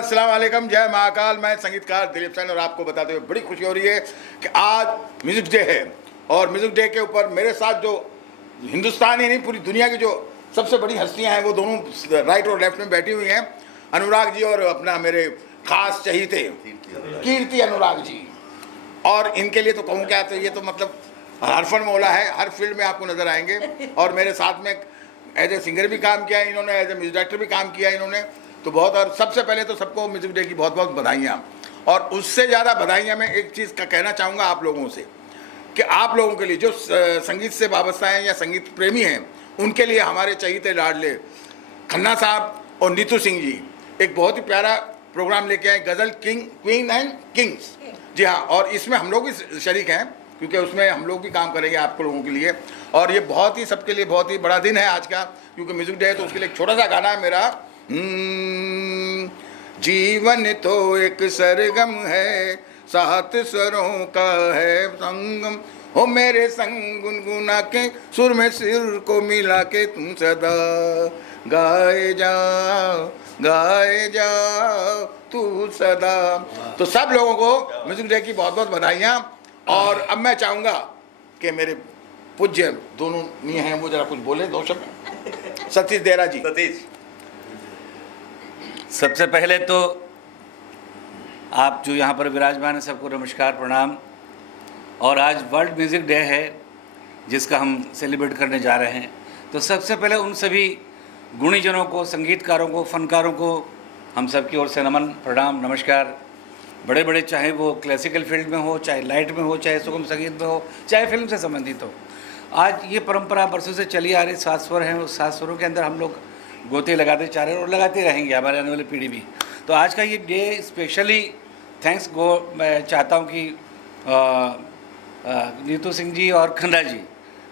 अस्सलाम वालेकुम, जय महाकाल। मैं संगीतकार दिलीप सेन और आपको बताते हुए बड़ी खुशी हो रही है कि आज म्यूज़िक डे है और म्यूज़िक डे के ऊपर मेरे साथ जो हिंदुस्तान ही नहीं पूरी दुनिया की जो सबसे बड़ी हस्तियां हैं वो दोनों राइट और लेफ्ट में बैठी हुई हैं। अनुराग जी और अपना मेरे खास चहीते कीर्ति अनुराग जी। और इनके लिए तो कहूँ क्या, तो ये तो मतलब हरफन मौला है, हर फील्ड में आपको नज़र आएंगे। और मेरे साथ में एज ए सिंगर भी काम किया इन्होंने, एज ए म्यूजिक डायरेक्टर भी काम किया इन्होंने, तो बहुत। और सबसे पहले तो सबको म्यूजिक डे की बहुत बहुत बधाइयाँ। और उससे ज़्यादा बधाइयाँ मैं एक चीज़ का कहना चाहूँगा आप लोगों से कि आप लोगों के लिए जो संगीत से वाबस्ता हैं या संगीत प्रेमी हैं, उनके लिए हमारे चहीते लाडले खन्ना साहब और नीतू सिंह जी एक बहुत ही प्यारा प्रोग्राम लेके आए, गज़ल किंग क्वीन एंड किंग्स। जी हाँ, और इसमें हम लोग भी शरीक हैं क्योंकि उसमें हम लोग भी काम करेंगे आप लोगों के लिए। और ये बहुत ही सबके लिए बहुत ही बड़ा दिन है आज का, क्योंकि म्यूजिक डे है। तो उसके लिए एक छोटा सा गाना है मेरा। जीवन तो एक सरगम है, सात स्वरों का है संगम, हो मेरे संग गुनगुना के सुर में सिर को मिला के तुम सदा गाए जाओ तू सदा। तो सब लोगों को म्यूजिक डे की बहुत बहुत बधाइयाँ। और अब मैं चाहूँगा कि मेरे पूज्य दोनों मियाँ हैं वो जरा कुछ बोले, दो शब्द। सतीश देरा जी। सतीश, सबसे पहले तो आप जो यहाँ पर विराजमान हैं सबको नमस्कार, प्रणाम। और आज वर्ल्ड म्यूज़िक डे है जिसका हम सेलिब्रेट करने जा रहे हैं। तो सबसे पहले उन सभी गुणीजनों को, संगीतकारों को, फनकारों को हम सब की ओर से नमन, प्रणाम, नमस्कार। बड़े बड़े, चाहे वो क्लासिकल फील्ड में हो, चाहे लाइट में हो, चाहे सुगम संगीत में हो, चाहे फिल्म से संबंधित हो। आज ये परंपरा बरसों से चली आ रही, 7 स्वर हैं, उस 7 स्वरों के अंदर हम लोग गोते लगाते जा रहे हैं और लगाते रहेंगे, हमारे आने वाली पीढ़ी भी। तो आज का ये डे स्पेशली थैंक्स मैं चाहता हूँ कि नीतू सिंह जी और खन्ना जी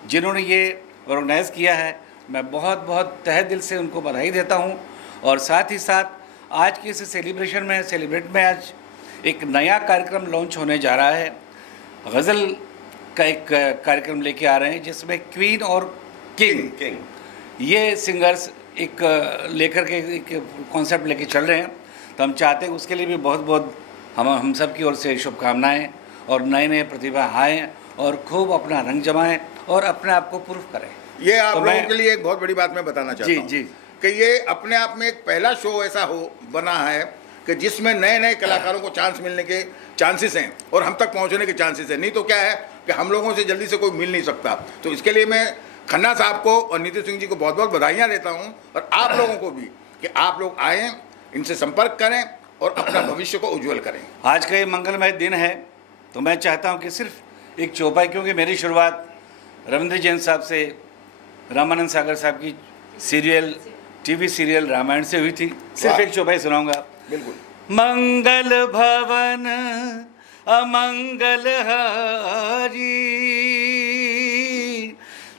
जिन्होंने ये ऑर्गेनाइज़ किया है, मैं बहुत बहुत तहे दिल से उनको बधाई देता हूँ। और साथ ही साथ आज की इस सेलिब्रेट में आज एक नया कार्यक्रम लॉन्च होने जा रहा है। गज़ल का एक कार्यक्रम लेके आ रहे हैं जिसमें क्वीन और किंग ये सिंगर्स एक लेकर के एक कॉन्सेप्ट लेके चल रहे हैं। तो हम चाहते हैं उसके लिए भी बहुत बहुत हम सब की ओर से शुभकामनाएं, और नए नए प्रतिभा आएँ और खूब अपना रंग जमाएं और अपने आप को प्रूफ करें। ये आप लोगों के लिए एक बहुत बड़ी बात मैं बताना चाहता हूँ कि ये अपने आप में एक पहला शो ऐसा बना है कि जिसमें नए नए कलाकारों को चांस मिलने के चांसेस हैं और हम तक पहुंचने के चांसेस हैं। नहीं तो क्या है कि हम लोगों से जल्दी से कोई मिल नहीं सकता। तो इसके लिए मैं खन्ना साहब को और नीतू सिंह जी को बहुत बहुत बधाइयाँ देता हूँ, और आप लोगों को भी कि आप लोग आएँ, इनसे संपर्क करें और अपना भविष्य को उज्ज्वल करें। आज का ये मंगलमय दिन है, तो मैं चाहता हूँ कि सिर्फ एक चौपाई, क्योंकि मेरी शुरुआत रविंद्र जैन साहब से, रामानंद सागर साहब की टीवी सीरियल रामायण से हुई थी। सिर्फ एक चौपाई सुनाऊंगा। बिल्कुल। मंगल भवन अमंगल हारी,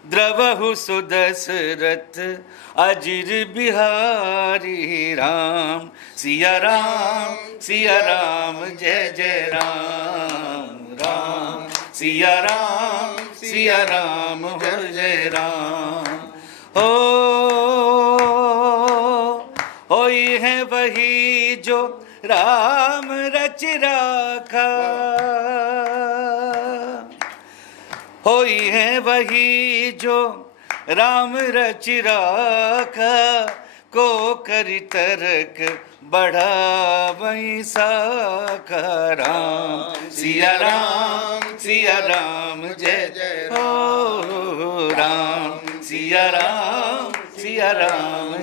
द्रवहु सुदशरथ अजिर बिहारी, राम सिया राम जय जय राम, राम सिया राम जय राम। होई है वही जो राम रच राखा, होई है वही जो राम रच राखा, को करि तरक बढ़ा वही साखा, राम सिया राम जय जय हो, राम सिया राम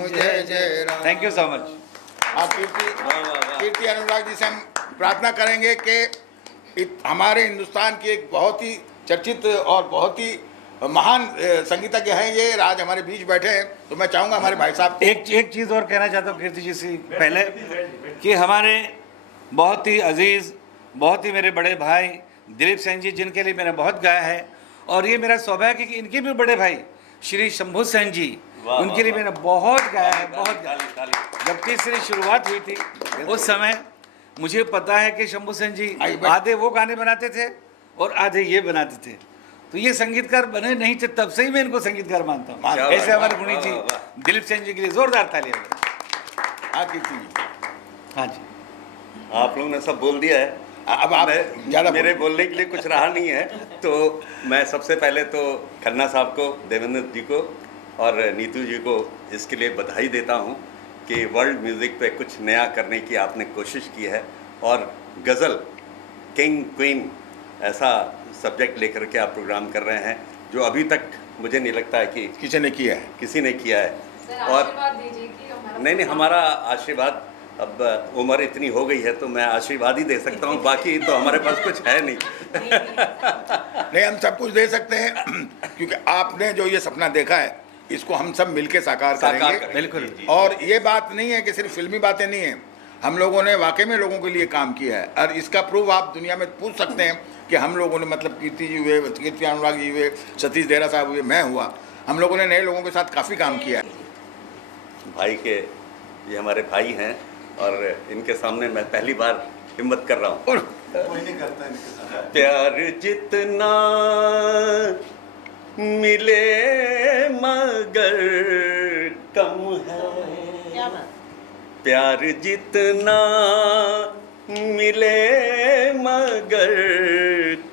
जय जय Ram. Thank you so much. आप कीर्ति अनुराग जी से हम प्रार्थना करेंगे कि हमारे हिंदुस्तान की एक बहुत ही चर्चित और बहुत ही महान संगीतज्ञ हैं ये, आज हमारे बीच बैठे हैं। तो मैं चाहूँगा हमारे भाई साहब एक चीज़ और कहना चाहता हूँ कीर्ति जी से पहले कि हमारे बहुत ही अजीज़, बहुत ही मेरे बड़े भाई दिलीप सेन जी, जिनके लिए मैंने बहुत गाया है, और ये मेरा सौभाग्य कि इनके भी बड़े भाई श्री शंभू सेन जी, उनके लिए मैंने बहुत गाया है, बहुत गाया। जब तीसरी शुरुआत हुई थी उस समय मुझे पता है कि शंभू सेन जी आधे वो गाने बनाते थे और आधे ये बनाते थे। तो ये संगीतकार बने नहीं थे, तब से ही मैं इनको संगीतकार मानता हूँ। ऐसे हमारे गुणी जी, दिलीप सेन जी के लिए जोरदार तालियां। हाँ जी। हाँ जी। आप लोगों ने सब बोल दिया है। अब आप ज़्यादा मेरे बोलने के लिए कुछ रहा नहीं है। तो मैं सबसे पहले तो खन्ना साहब को, देवेंद्र जी को और नीतू जी को इसके लिए बधाई देता हूँ कि वर्ल्ड म्यूज़िक पे कुछ नया करने की आपने कोशिश की है और गज़ल किंग क्वीन ऐसा सब्जेक्ट लेकर के आप प्रोग्राम कर रहे हैं जो अभी तक मुझे नहीं लगता है कि किसी ने किया है। किसी ने किया है। सर, और आशीर्वाद दीजिए कि हमारा नहीं, हमारा आशीर्वाद, अब उम्र इतनी हो गई है तो मैं आशीर्वाद ही दे सकता हूँ, बाकी तो हमारे पास कुछ है नहीं। नहीं, हम सब कुछ दे सकते हैं क्योंकि आपने जो ये सपना देखा है इसको हम सब मिलके साकार करेंगे। बिल्कुल। और ये बात नहीं है कि सिर्फ फिल्मी बातें नहीं हैं, हम लोगों ने वाकई में लोगों के लिए काम किया है और इसका प्रूफ आप दुनिया में पूछ सकते हैं कि हम लोगों ने, मतलब कीर्ति जी हुए, कीर्ति अनुराग जी हुए, सतीश देहरा साहब हुए, मैं हुआ, हम लोगों ने नए लोगों के साथ काफ़ी काम किया है। भाई के, ये हमारे भाई हैं और इनके सामने मैं पहली बार हिम्मत कर रहा हूँ। और प्यार जितना मिले मगर कम है, प्यार जितना मिले मगर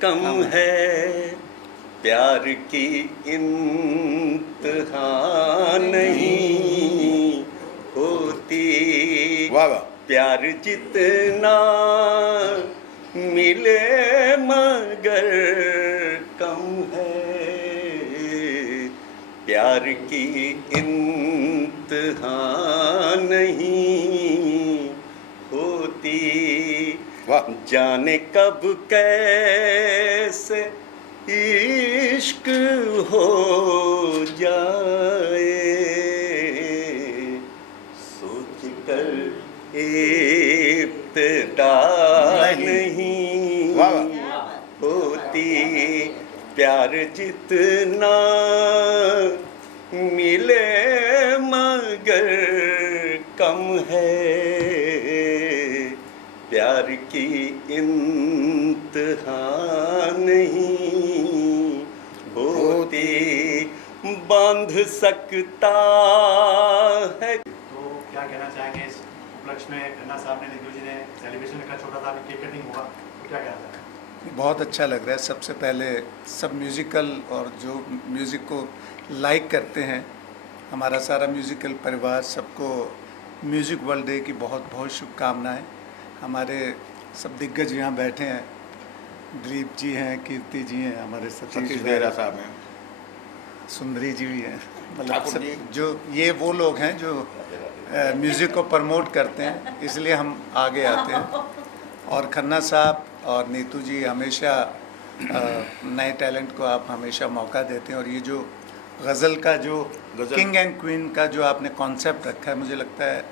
कम है, प्यार की इंतहा नहीं होती। वाह वाह। प्यार जितना मिले मगर कम है, प्यार की इंतहा नहीं होती। वाह। जाने कब कैसे इश्क हो जाए, सोच कर इब्तिदा नहीं वाह वाह। होती। प्यार जितना मिले मगर कम है, प्यार की इंतहा नहीं होती। बांध सकता है। तो क्या कहना चाहेंगे इस उपलक्ष्य में? खन्ना साहब ने, नीतू जी ने सेलिब्रेशन रखा, छोटा सा केक कटिंग होगा, तो क्या कहना चाहेंगे? बहुत अच्छा लग रहा है। सबसे पहले सब म्यूज़िकल और जो म्यूज़िक को लाइक करते हैं, हमारा सारा म्यूज़िकल परिवार, सबको म्यूज़िक वर्ल्ड डे की बहुत बहुत शुभकामनाएं। हमारे सब दिग्गज यहाँ बैठे हैं, दिलीप जी हैं, कीर्ति जी हैं, हमारे सतीश देहरा साहब हैं, सुंदरी जी भी हैं, मतलब ठाकुर सब जी। जो ये वो लोग हैं जो म्यूज़िक को प्रमोट करते हैं, इसलिए हम आगे आते हैं। और खन्ना साहब और नीतू जी हमेशा नए टैलेंट को आप हमेशा मौका देते हैं। और ये जो गज़ल का जो किंग एंड क्वीन का जो आपने कॉन्सेप्ट रखा है, मुझे लगता है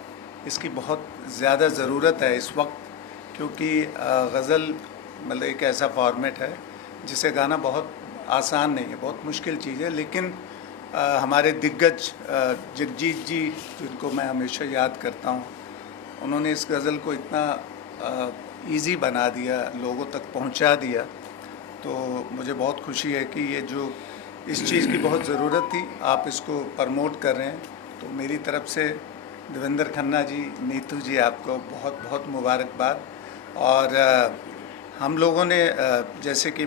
इसकी बहुत ज़्यादा ज़रूरत है इस वक्त, क्योंकि गज़ल मतलब एक ऐसा फॉर्मेट है जिसे गाना बहुत आसान नहीं है, बहुत मुश्किल चीज़ है। लेकिन हमारे दिग्गज जगजीत जी, जिनको मैं हमेशा याद करता हूँ, उन्होंने इस गज़ल को इतना इजी बना दिया, लोगों तक पहुँचा दिया। तो मुझे बहुत खुशी है कि ये जो इस चीज़ की बहुत ज़रूरत थी, आप इसको प्रमोट कर रहे हैं। तो मेरी तरफ से देवेंद्र खन्ना जी, नीतू जी, आपको बहुत बहुत मुबारकबाद। और हम लोगों ने जैसे कि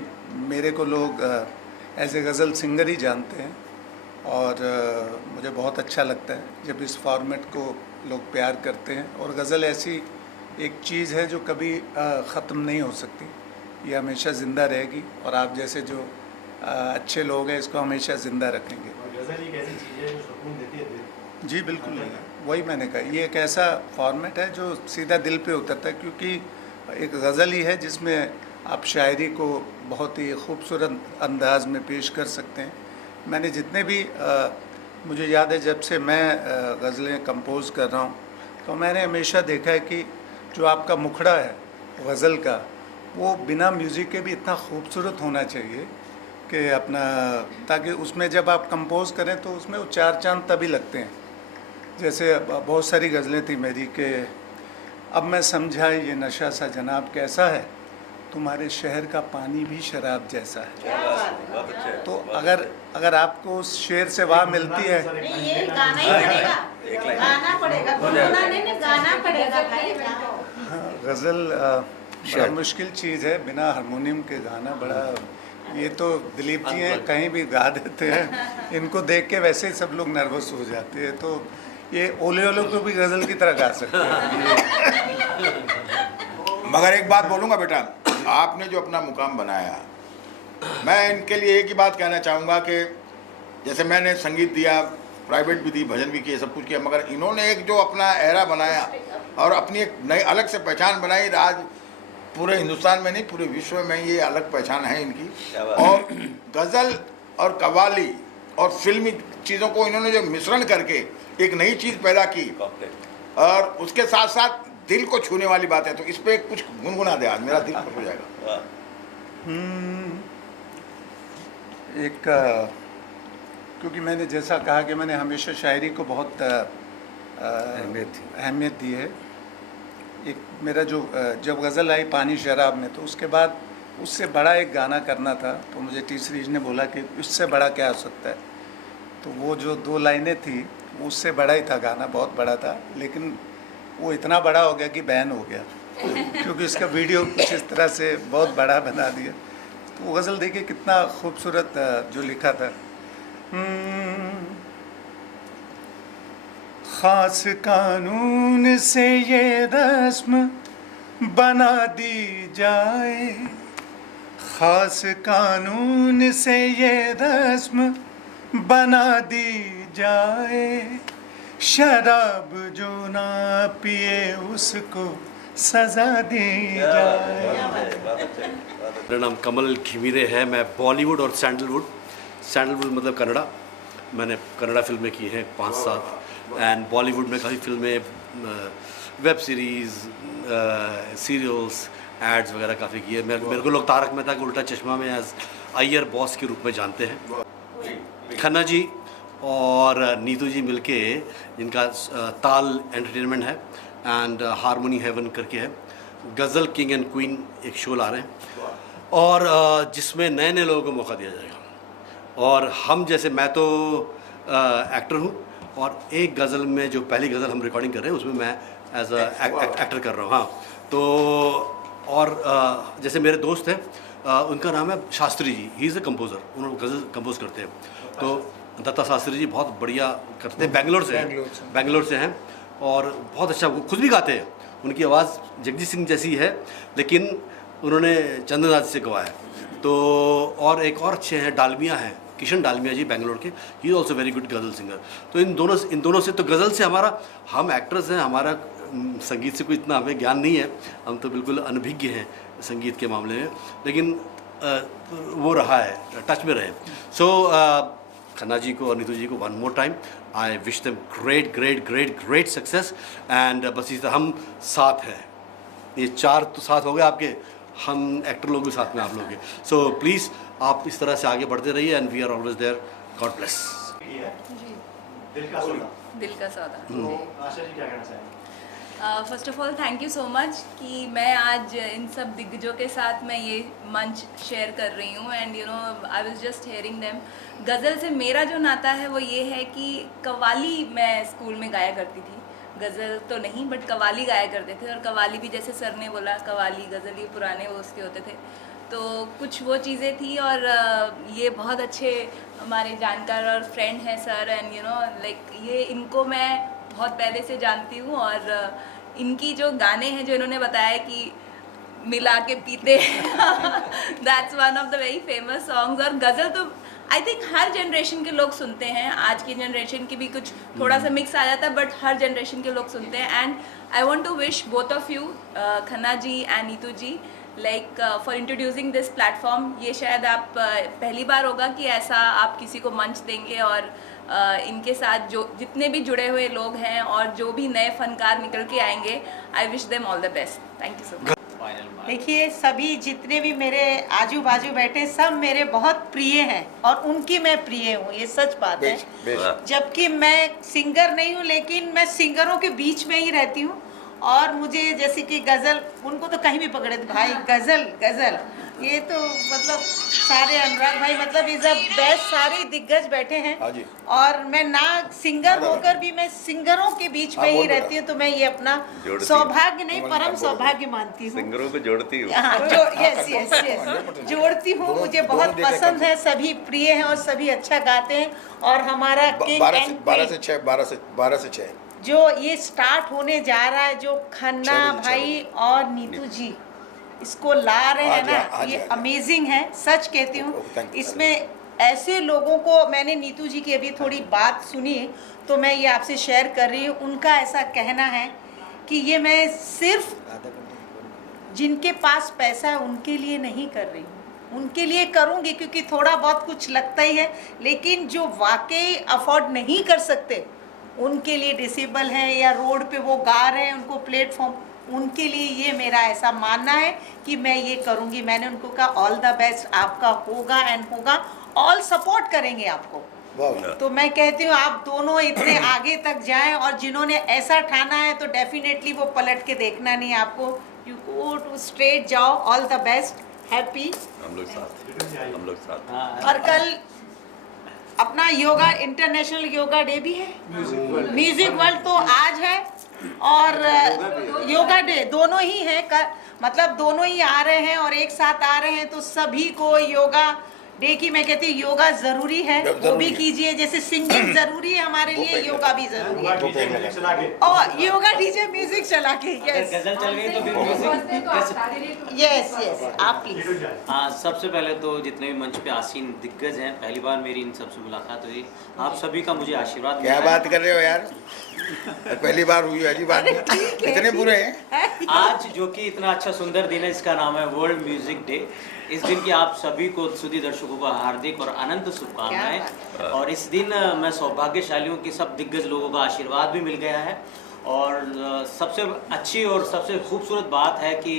मेरे को लोग एज ए गज़ल सिंगर ही जानते हैं, और मुझे बहुत अच्छा लगता है जब इस फॉर्मेट को लोग प्यार करते हैं। और गज़ल ऐसी एक चीज़ है जो कभी ख़त्म नहीं हो सकती, ये हमेशा ज़िंदा रहेगी। और आप जैसे जो अच्छे लोग हैं इसको हमेशा ज़िंदा रखेंगे। और गज़ल एक ऐसी चीज़ है जो सुकून देती है दिल। जी बिल्कुल, वही मैंने कहा, ये एक ऐसा फॉर्मेट है जो सीधा दिल पे उतरता है, क्योंकि एक गज़ल ही है जिसमें आप शायरी को बहुत ही खूबसूरत अंदाज में पेश कर सकते हैं। मैंने जितने भी मुझे याद है जब से मैं गज़लें कंपोज़ कर रहा हूँ, तो मैंने हमेशा देखा है कि जो आपका मुखड़ा है गज़ल का, वो बिना म्यूज़िक के भी इतना खूबसूरत होना चाहिए कि अपना, ताकि उसमें जब आप कंपोज़ करें तो उसमें वो चार चांद तभी लगते हैं। जैसे बहुत सारी गज़लें थी मेरी कि अब मैं समझा ये नशा सा जनाब कैसा है, तुम्हारे शहर का पानी भी शराब जैसा है। बहुत अच्छे। तो अगर आपको उस शेर से वाह मिलती है, नहीं, ये गाना ही पड़ेगा, गाना पड़ेगा, गुनगुनाने में गाना पड़ेगा भाई। गज़ल बड़ा मुश्किल चीज़ है, बिना हारमोनियम के गाना बड़ा, ये तो दिलीप जी हैं कहीं भी गा देते हैं, इनको देख के वैसे ही सब लोग नर्वस हो जाते हैं, तो ये ओले ओले को भी गज़ल की तरह गा सकते हैं। मगर एक बात बोलूँगा बेटा, आपने जो अपना मुकाम बनाया, मैं इनके लिए एक ही बात कहना चाहूँगा कि जैसे मैंने संगीत दिया, प्राइवेट भी दी, भजन भी किए, सब कुछ किया, मगर इन्होंने एक जो अपना एरा बनाया और अपनी एक नई अलग से पहचान बनाई, आज पूरे हिंदुस्तान में नहीं पूरे विश्व में ये अलग पहचान है इनकी। और गज़ल और कव्वाली और फिल्मी चीज़ों को इन्होंने जो मिश्रण करके एक नई चीज़ पैदा की, और उसके साथ साथ दिल को छूने वाली बात है, तो इस पे कुछ गुनगुना दे, आज मेरा दिल खुश हो जाएगा। एक क्योंकि मैंने जैसा कहा कि मैंने हमेशा शायरी को बहुत अहमियत दी है। एक मेरा जो जब गज़ल आई पानी शराब में, तो उसके बाद उससे बड़ा एक गाना करना था, तो मुझे टी सीरीज ने बोला कि उससे बड़ा क्या हो सकता है, तो वो जो 2 लाइनें थी वो उससे बड़ा ही था, गाना बहुत बड़ा था, लेकिन वो इतना बड़ा हो गया कि बैन हो गया क्योंकि इसका वीडियो कुछ इस तरह से बहुत बड़ा बना दिया। तो वो गज़ल देखिए कितना खूबसूरत जो लिखा था। ख़ास कानून से ये रस्म बना दी जाए, ख़ास कानून से ये रस्म बना दी जाए, शराब जो ना पिए उसको सज़ा दी जाए। मेरा नाम कमल घिमिरे है। मैं बॉलीवुड और सैंडलवुड मतलब कन्नड़ा, मैंने कन्नड़ा फिल्में की हैं 5-7, एंड बॉलीवुड में काफ़ी फिल्में, वेब सीरीज़, सीरियल्स, एड्स वगैरह काफ़ी की है। मेरे को लोग तारक मेहता का उल्टा चश्मा में एज अय्यर बॉस के रूप में जानते हैं। खन्ना जी और नीतू जी मिलके, जिनका ताल एंटरटेनमेंट है एंड हारमोनी हेवन करके है, गज़ल किंग एंड क्वीन एक शो ला रहे हैं, और जिसमें नए नए लोगों को मौका दिया जाएगा। और हम जैसे, मैं तो एक्टर हूँ, और एक गज़ल में जो पहली गज़ल हम रिकॉर्डिंग कर रहे हैं उसमें मैं एज एक्टर कर रहा हूँ। हाँ, तो और जैसे मेरे दोस्त हैं, उनका नाम है Shastri ji, he is a composer, उन्होंने गज़ल कंपोज करते हैं। तो दत्ता शास्त्री जी बहुत बढ़िया करते हैं, बेंगलोर से हैं, और बहुत अच्छा, वो खुद भी गाते हैं, उनकी आवाज़ जगजीत सिंह जैसी है, लेकिन उन्होंने चंद्रनाथ से गवाया। तो और एक और अच्छे हैं, डालमिया हैं, किशन डालमिया जी बेंगलोर के, he is also very good ghazal singer. तो इन दोनों से, तो गज़ल से हमारा, हम एक्टर्स हैं, हमारा संगीत से कोई इतना हमें ज्ञान नहीं है, हम तो बिल्कुल अनभिज्ञ हैं संगीत के मामले में, लेकिन वो रहा है, टच में रहे। सो खन्ना जी को और नीतू जी को one more time I wish them great success, and बस इस हम साथ हैं, ये 4 तो साथ हो गए आपके, हम एक्टर लोग भी साथ में आप लोग के। सो प्लीज़ आप इस तरह से आगे बढ़ते रहिए, and we are always there, God bless. दिल का सौदा। तो आशा जी क्या कहना चाहेंगे? First of all thank you so much कि मैं आज इन सब दिग्गजों के साथ मैं ये मंच शेयर कर रही हूँ, and you know I was just hearing them. गज़ल से मेरा जो नाता है वो ये है कि कव्वाली मैं स्कूल में गाया करती थी, गज़ल तो नहीं बट कव्वाली गाया करते थे, और कव्वाली भी जैसे सर ने बोला कव्वाली गज़ल ये पुराने वो उसके होते थे, तो कुछ वो चीज़ें थी। और ये बहुत अच्छे हमारे जानकार और फ्रेंड हैं sir, and you know like ये इनको मैं बहुत पहले से जानती हूँ, और इनकी जो गाने हैं जो इन्होंने बताया कि मिला के पीते that's one of the very famous songs. और गज़ल तो आई थिंक हर जनरेशन के लोग सुनते हैं, आज की जनरेशन की भी कुछ थोड़ा सा मिक्स आ जाता है, बट हर जनरेशन के लोग सुनते हैं। And I want to wish both of you, Khanna ji and Neetu ji, like for introducing this platform. ये शायद आप पहली बार होगा कि ऐसा आप किसी को मंच देंगे, और इनके साथ जो जितने भी जुड़े हुए लोग हैं और जो भी नए फनकार निकल के आएंगे, I wish them all the best. Thank you so much. देखिए, सभी जितने भी मेरे आजू बाजू बैठे सब मेरे बहुत प्रिय हैं, और उनकी मैं प्रिय हूँ, ये सच बात है। जबकि मैं सिंगर नहीं हूँ, लेकिन मैं सिंगरों के बीच में ही रहती हूँ, और मुझे जैसे कि गज़ल, उनको तो कहीं भी पकड़े तो भाई गज़ल गज़ल, ये तो मतलब सारे अनुराग भाई मतलब इज अ बेस्ट, सारे दिग्गज बैठे हैं। हाँ जी। और मैं ना सिंगर होकर भी मैं सिंगरों के बीच में ही रहती हूँ, तो मैं ये अपना जोड़ती सौभाग्य नहीं परम सौभाग्य मानती हूँ। सिंगरों को जोड़ती हूँ। हाँ, यस यस यस, जोड़ती हूँ। मुझे बहुत पसंद है, सभी प्रिय हैं और सभी अच्छा गाते हैं। और हमारा किंग 12 से 6 जो ये स्टार्ट होने जा रहा है, जो खन्ना 6 बजे, भाई और नीतू जी इसको ला रहे हैं ना, ये अमेजिंग है, सच कहती हूँ। thank you. इसमें ऐसे लोगों को, मैंने नीतू जी की अभी थोड़ी बात सुनी तो मैं ये आपसे शेयर कर रही हूँ। उनका ऐसा कहना है कि ये मैं सिर्फ जिनके पास पैसा है उनके लिए नहीं कर रही हूँ, उनके लिए करूँगी क्योंकि थोड़ा बहुत कुछ लगता ही है, लेकिन जो वाकई अफोर्ड नहीं कर सकते, उनके लिए डिसेबल हैं या रोड पे वो गा रहे हैं, उनको प्लेटफॉर्म, उनके लिए ये मेरा ऐसा मानना है कि मैं ये करूँगी। मैंने उनको कहा ऑल द बेस्ट, आपका होगा एंड होगा, ऑल सपोर्ट करेंगे आपको। तो मैं कहती हूँ आप दोनों इतने आगे तक जाएं, और जिन्होंने ऐसा ठाना है तो डेफिनेटली वो पलट के देखना नहीं आपको, यू गो टू स्ट्रेट जाओ। All the best, happy. हम लोग साथ। और कल अपना योगा, इंटरनेशनल योगा डे भी है, म्यूजिक वर्ल्ड तो आज है, और योगा डे दोनों ही है, मतलब दोनों ही आ रहे हैं और एक साथ आ रहे हैं। तो सभी को योगा डे की मैं कहती हूँ योगा जरूरी है, वो भी कीजिए। जैसे सिंगिंग जरूरी है हमारे लिए, योगा भी जरूरी है। और योगा डीजे म्यूजिक चला के, यस गजल चल गई तो फिर म्यूजिक यस यस, आप प्लीज। हाँ, सबसे पहले तो जितने भी मंच पे आसीन दिग्गज हैं, पहली बार मेरी इन सबसे मुलाकात हुई। आप सभी का मुझे आशीर्वाद क्या मिला है। बात कर रहे हो यार, पहली बार हुई है, अजीब बात नहीं। इतने बुरे हैं। आज जो कि इतना अच्छा सुंदर दिन है, इसका नाम है वर्ल्ड म्यूजिक डे। इस दिन की आप सभी को, सुधी दर्शकों को हार्दिक और अनंत शुभकामनाएं। और इस दिन मैं सौभाग्यशाली हूँ कि सब दिग्गज लोगों का आशीर्वाद भी मिल गया है। और सबसे अच्छी और सबसे खूबसूरत बात है कि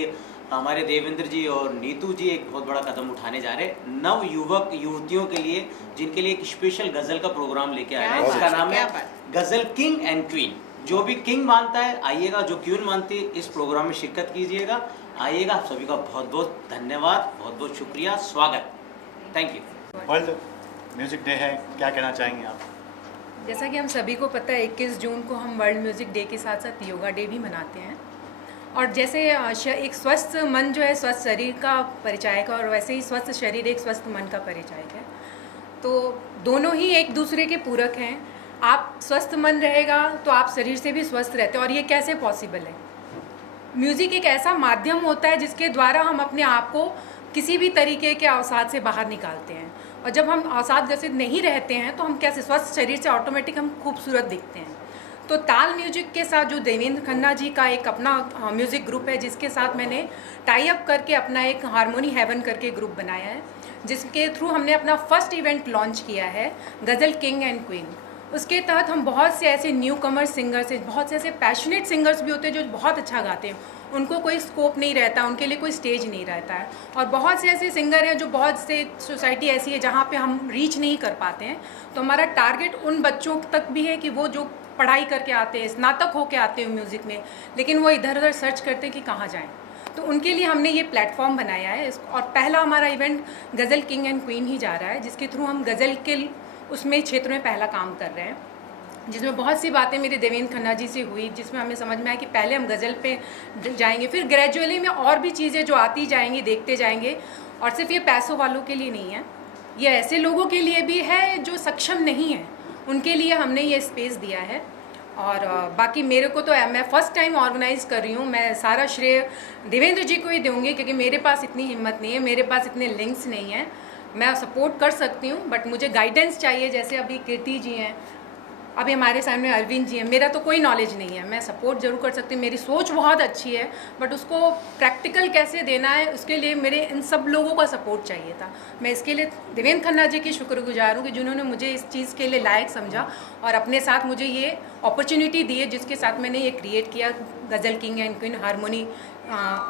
हमारे देवेंद्र जी और नीतू जी एक बहुत बड़ा कदम उठाने जा रहे हैं नव युवक युवतियों के लिए, जिनके लिए एक स्पेशल गजल का प्रोग्राम लेके आए हैं। इसका नाम है गजल किंग एंड क्वीन। जो भी किंग मानता है आइएगा, जो क्वीन मानती है इस प्रोग्राम में शिरकत कीजिएगा, आइएगा। आप सभी का बहुत बहुत धन्यवाद, बहुत बहुत शुक्रिया, स्वागत, thank you. World music day है, क्या कहना चाहेंगे आप? जैसा कि हम सभी को पता है 21 जून को हम वर्ल्ड म्यूज़िक डे के साथ साथ योगा डे भी मनाते हैं। और जैसे एक स्वस्थ मन जो है स्वस्थ शरीर का परिचायक है, और वैसे ही स्वस्थ शरीर एक स्वस्थ मन का परिचायक है। तो दोनों ही एक दूसरे के पूरक हैं। आप स्वस्थ मन रहेगा तो आप शरीर से भी स्वस्थ रहते हैं, और ये कैसे पॉसिबल है? म्यूज़िक एक ऐसा माध्यम होता है जिसके द्वारा हम अपने आप को किसी भी तरीके के अवसाद से बाहर निकालते हैं। और जब हम अवसाद ग्रसित नहीं रहते हैं तो हम कैसे, स्वस्थ शरीर से ऑटोमेटिक हम खूबसूरत दिखते हैं। तो ताल म्यूजिक के साथ जो देवेंद्र खन्ना जी का एक अपना म्यूज़िक ग्रुप है, जिसके साथ मैंने टाई अप करके अपना एक हारमोनी हेवन करके ग्रुप बनाया है, जिसके थ्रू हमने अपना फर्स्ट इवेंट लॉन्च किया है गज़ल किंग एंड क्वीन। उसके तहत हम बहुत से ऐसे न्यू कमर सिंगर्स हैं, बहुत से ऐसे पैशनेट सिंगर्स भी होते हैं जो बहुत अच्छा गाते हैं, उनको कोई स्कोप नहीं रहता, उनके लिए कोई स्टेज नहीं रहता है। और बहुत से ऐसे सिंगर हैं जो, बहुत से सोसाइटी ऐसी है जहाँ पे हम रीच नहीं कर पाते हैं। तो हमारा टारगेट उन बच्चों तक भी है कि वो जो पढ़ाई करके आते हैं, स्नातक होके आते हैं म्यूज़िक में, लेकिन वो इधर उधर सर्च करते हैं कि कहाँ जाएँ। तो उनके लिए हमने ये प्लेटफॉर्म बनाया है। और पहला हमारा event Ghazal king and queen ही जा रहा है, जिसके थ्रू हम गज़ल के उसमें क्षेत्र में पहला काम कर रहे हैं, जिसमें बहुत सी बातें मेरे देवेंद्र खन्ना जी से हुई, जिसमें हमें समझ में आया कि पहले हम गज़ल पे जाएंगे, फिर ग्रेजुअली में और भी चीज़ें जो आती जाएंगी, देखते जाएंगे। और सिर्फ ये पैसों वालों के लिए नहीं है, ये ऐसे लोगों के लिए भी है जो सक्षम नहीं है, उनके लिए हमने ये स्पेस दिया है। और बाकी मेरे को तो, मैं फ़र्स्ट टाइम ऑर्गेनाइज़ कर रही हूँ, मैं सारा श्रेय देवेंद्र जी को ही दूँगी, क्योंकि मेरे पास इतनी हिम्मत नहीं है, मेरे पास इतने लिंक्स नहीं हैं। मैं सपोर्ट कर सकती हूँ, बट मुझे गाइडेंस चाहिए। जैसे अभी कीर्ति जी हैं, अभी हमारे सामने अरविंद जी हैं, मेरा तो कोई नॉलेज नहीं है, मैं सपोर्ट ज़रूर कर सकती हूँ, मेरी सोच बहुत अच्छी है, बट उसको प्रैक्टिकल कैसे देना है उसके लिए मेरे इन सब लोगों का सपोर्ट चाहिए था। मैं इसके लिए देवेंद्र खन्ना जी की शुक्रगुजार हूँ कि जिन्होंने मुझे इस चीज़ के लिए लायक समझा और अपने साथ मुझे ये अपॉर्चुनिटी दी है, जिसके साथ मैंने ये क्रिएट किया Ghazal king and queen harmony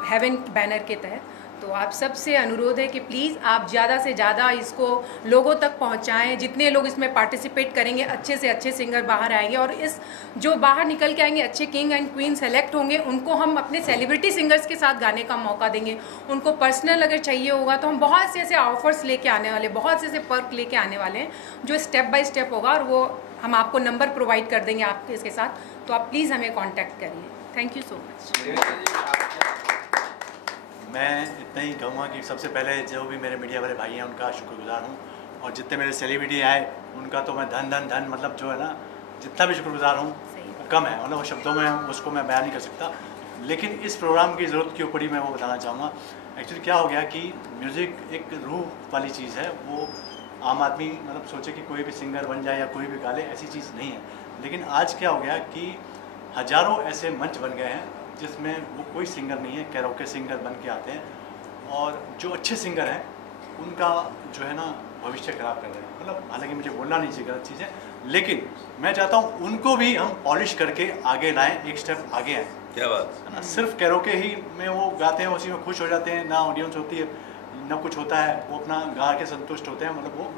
heaven banner के तहत। तो आप सबसे अनुरोध है कि प्लीज़ आप ज़्यादा से ज़्यादा इसको लोगों तक पहुंचाएं। जितने लोग इसमें पार्टिसिपेट करेंगे अच्छे से अच्छे सिंगर बाहर आएंगे, और इस जो बाहर निकल के आएंगे अच्छे किंग एंड क्वीन सेलेक्ट होंगे, उनको हम अपने सेलिब्रिटी सिंगर्स के साथ गाने का मौका देंगे। उनको पर्सनल अगर चाहिए होगा तो हम बहुत से ऐसे ऑफर्स लेके आने वाले, बहुत से ऐसे पर्क लेके आने वाले हैं जो स्टेप बाय स्टेप होगा, और वो हम आपको नंबर प्रोवाइड कर देंगे आपके इसके साथ। तो आप प्लीज़ हमें कॉन्टैक्ट करिए। Thank you so much. मैं इतना ही कहूँगा कि सबसे पहले जो भी मेरे मीडिया वाले भाई हैं उनका शुक्रगुजार हूँ, और जितने मेरे सेलिब्रिटी आए उनका तो मैं धन मतलब जो है ना, जितना भी शुक्रगुजार हूँ कम है, मतलब वो शब्दों में उसको मैं बयान नहीं कर सकता। लेकिन इस प्रोग्राम की ज़रूरत क्यों पड़ी मैं वो बताना चाहूँगा। एक्चुअली क्या हो गया कि म्यूज़िक एक रूह वाली चीज़ है, वो आम आदमी मतलब सोचे कि कोई भी सिंगर बन जाए या कोई भी गा ले, ऐसी चीज़ नहीं है। लेकिन आज क्या हो गया कि हज़ारों ऐसे मंच बन गए हैं जिसमें वो कोई सिंगर नहीं है, कैरोके सिंगर बन के आते हैं, और जो अच्छे सिंगर हैं उनका जो है ना भविष्य खराब कर रहे हैं। मतलब हालांकि मुझे बोलना नहीं चाहिए, गलत चीज़ है, लेकिन मैं चाहता हूँ उनको भी हम पॉलिश करके आगे लाएं, एक स्टेप आगे आएँ। क्या बात है ना, सिर्फ कैरोके ही में वो गाते हैं, उसी में खुश हो जाते हैं, ना ऑडियंस होती है ना कुछ होता है, वो अपना गा के संतुष्ट होते हैं, मतलब वो।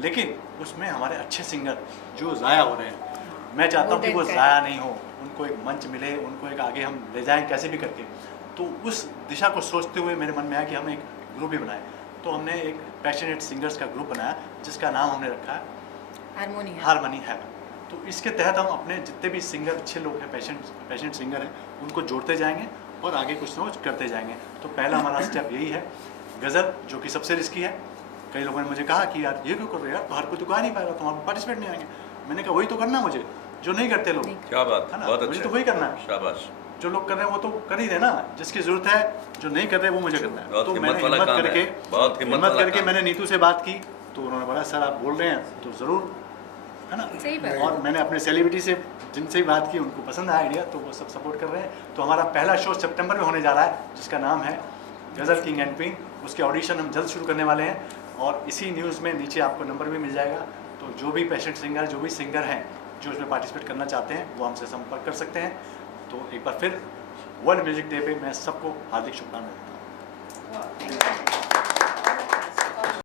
लेकिन उसमें हमारे अच्छे सिंगर जो ज़ाया हो रहे हैं, मैं चाहता हूँ कि वो ज़ाया नहीं हो, उनको एक मंच मिले, उनको एक आगे हम ले जाएं कैसे भी करके। तो उस दिशा को सोचते हुए मेरे मन में आया कि हम एक ग्रुप भी बनाएं। तो हमने एक पैशनेट सिंगर्स का ग्रुप बनाया जिसका नाम हमने रखा है हारमोनी है। तो इसके तहत हम अपने जितने भी सिंगर अच्छे लोग हैं, पैशनेट सिंगर हैं, उनको जोड़ते जाएंगे और आगे कुछ ना कुछ करते जाएंगे। तो पहला हमारा स्टेप यही है, गज़ल, जो कि सबसे रिस्की है। कई लोगों ने मुझे कहा कि यार ये क्यों कर रहे हो यार, तो हर कोई तो गा नहीं पाएगा, तुम्हारे पार्टिसिपेट नहीं आएंगे। मैंने कहा वही तो करना मुझे, जो नहीं करते लोग। क्या बात है ना, बहुत मुझे अच्छा, तो वही करना है। शाबाश। जो लोग कर रहे हैं वो तो कर ही रहे ना, जिसकी जरूरत है, जो नहीं कर रहे वो मुझे करना है। तो मैंने हिम्मत करके मैंने नीतू से बात की, तो उन्होंने बोला सर आप बोल रहे हैं तो ज़रूर, है ना। सही बात। और मैंने अपने सेलिब्रिटी से जिनसे भी बात की, उनको पसंद आया आइडिया, तो वो सब सपोर्ट कर रहे हैं। तो हमारा पहला शो सितंबर में होने जा रहा है जिसका नाम है गज़ल किंग एंड क्वीन। उसके ऑडिशन हम जल्द शुरू करने वाले हैं, और इसी न्यूज़ में नीचे आपको नंबर भी मिल जाएगा। तो जो भी पेशेंट सिंगर, जो भी सिंगर हैं जो इसमें पार्टिसिपेट करना चाहते हैं, वो हमसे संपर्क कर सकते हैं। तो एक बार फिर वर्ल्ड म्यूजिक डे पे मैं सबको हार्दिक शुभकामनाएं देता हूँ।